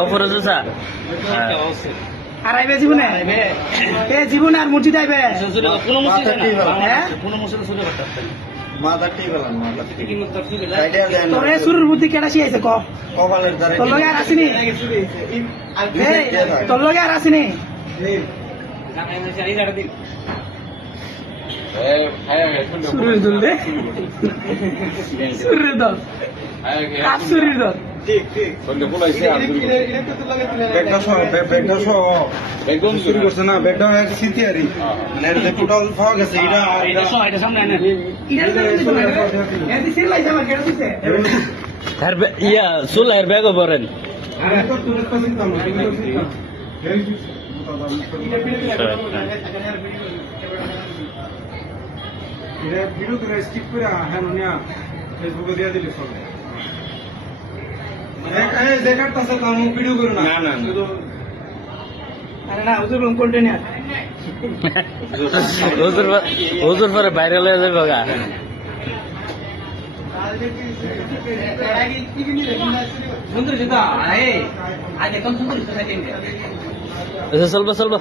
উপরে জুসা আর আইবে জীবনে এ জীবনে আর মসজিদ আইবে তোরে শুরুর বুদ্ধি কেডা শিয়াইছে ক তোর লগে আর আসিনি তোর লগে আর আসিনি শুরুর দল দে শুরুর দল কাজ শুরুর দল ইয়া চুলার ব্যাগও পরেন ফেসবুকে দিয়ে দিলি সব ভিডিও করো না না আরে না হুজুর কন্টেনার হুজুর পরে ভাইরাল হয়ে যাবে গা চলবো চলবো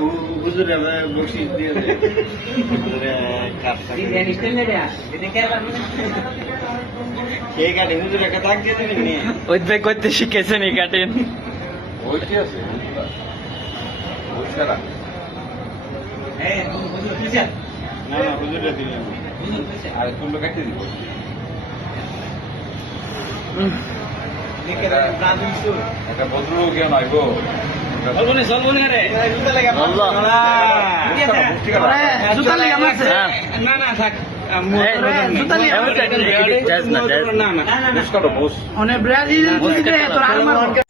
ওই ভাই করতে শিখেছেন এই কাটেন একটা ভদ্রলোক কেন আইব জুতা লেগে মারছে না না থাক জুতা লেগে না না অনেক ব্রাজিল তোর আর মারবো